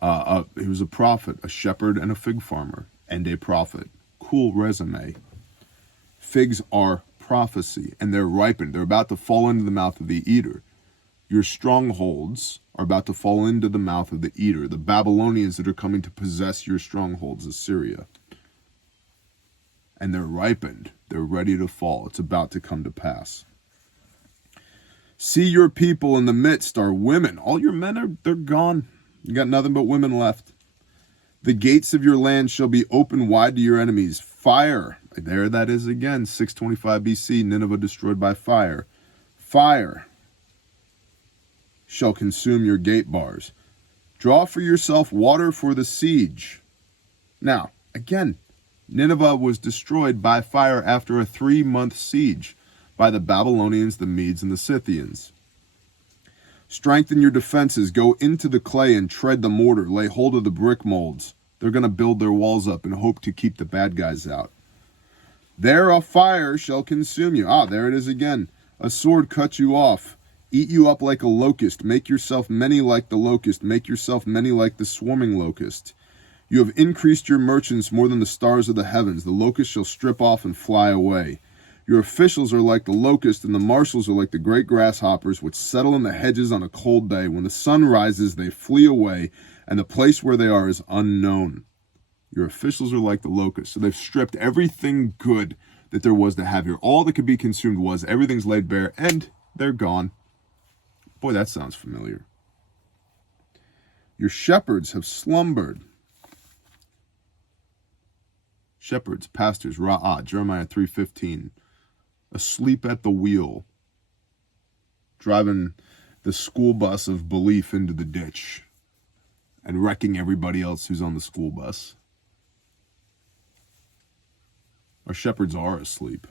He was a prophet, a shepherd, and a fig farmer, and a prophet. Cool resume. Figs are prophecy, and they're ripened. They're about to fall into the mouth of the eater. Your strongholds are about to fall into the mouth of the eater, the Babylonians that are coming to possess your strongholds, Assyria. And they're ripened. They're ready to fall. It's about to come to pass. See, your people in the midst are women. All your men they're gone. You got nothing but women left. The gates of your land shall be open wide to your enemies. Fire. There that is again. 625 BC, Nineveh destroyed by fire. Fire shall consume your gate bars. Draw for yourself water for the siege. Now, again, Nineveh was destroyed by fire after a 3-month siege by the Babylonians, the Medes, and the Scythians. Strengthen your defenses. Go into the clay and tread the mortar. Lay hold of the brick molds. They're going to build their walls up and hope to keep the bad guys out. There a fire shall consume you. There it is again. A sword cuts you off. Eat you up like a locust. Make yourself many like the locust. Make yourself many like the swarming locust. You have increased your merchants more than the stars of the heavens. The locust shall strip off and fly away. Your officials are like the locust, and the marshals are like the great grasshoppers, which settle in the hedges on a cold day. When the sun rises, they flee away, and the place where they are is unknown. Your officials are like the locust. So they've stripped everything good that there was to have here. All that could be consumed was, everything's laid bare, and they're gone. Boy, that sounds familiar. Your shepherds have slumbered. Shepherds, pastors, Ra'ah, Jeremiah 3:15. Asleep at the wheel, driving the school bus of belief into the ditch and wrecking everybody else who's on the school bus. Our shepherds are asleep.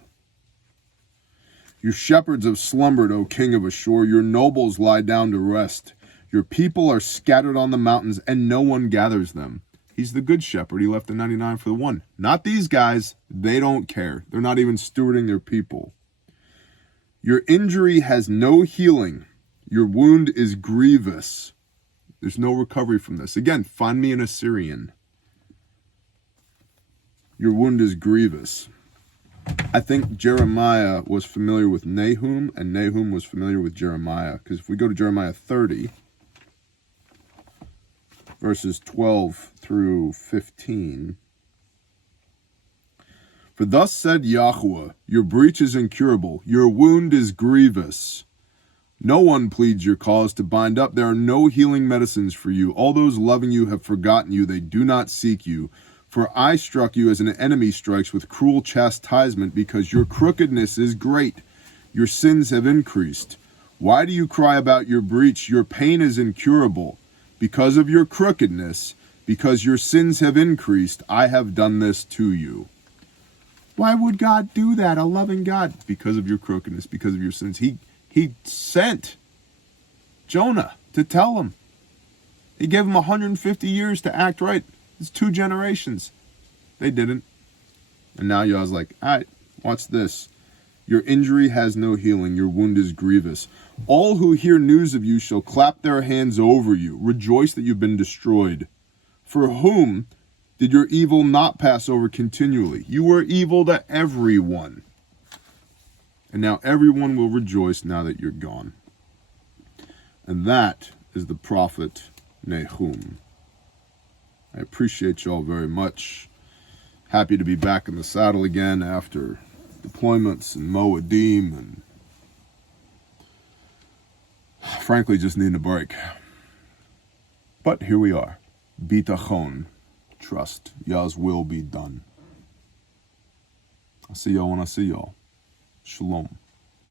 Your shepherds have slumbered, O king of Ashur. Your nobles lie down to rest. Your people are scattered on the mountains, and no one gathers them. He's the good shepherd. He left the 99 for the one. Not these guys. They don't care. They're not even stewarding their people. Your injury has no healing. Your wound is grievous. There's no recovery from this. Again, find me an Assyrian. Your wound is grievous. I think Jeremiah was familiar with Nahum, and Nahum was familiar with Jeremiah. Because if we go to Jeremiah 30, verses 12 through 15. For thus said Yahweh, your breach is incurable, your wound is grievous. No one pleads your cause to bind up. There are no healing medicines for you. All those loving you have forgotten you. They do not seek you. For I struck you as an enemy strikes with cruel chastisement, because your crookedness is great. Your sins have increased. Why do you cry about your breach? Your pain is incurable. Because of your crookedness, because your sins have increased, I have done this to you. Why would God do that? A loving God. Because of your crookedness, because of your sins. He sent Jonah to tell him. He gave him 150 years to act right. It's 2 generations. They didn't. And now Yah's like, all right, watch this. Your injury has no healing. Your wound is grievous. All who hear news of you shall clap their hands over you. Rejoice that you've been destroyed. For whom did your evil not pass over continually? You were evil to everyone. And now everyone will rejoice now that you're gone. And that is the prophet Nahum. I appreciate y'all very much. Happy to be back in the saddle again after deployments and Moedim, and frankly just needing a break. But here we are. Bitachon. Trust. Yah's will be done. I'll see y'all when I see y'all. Shalom.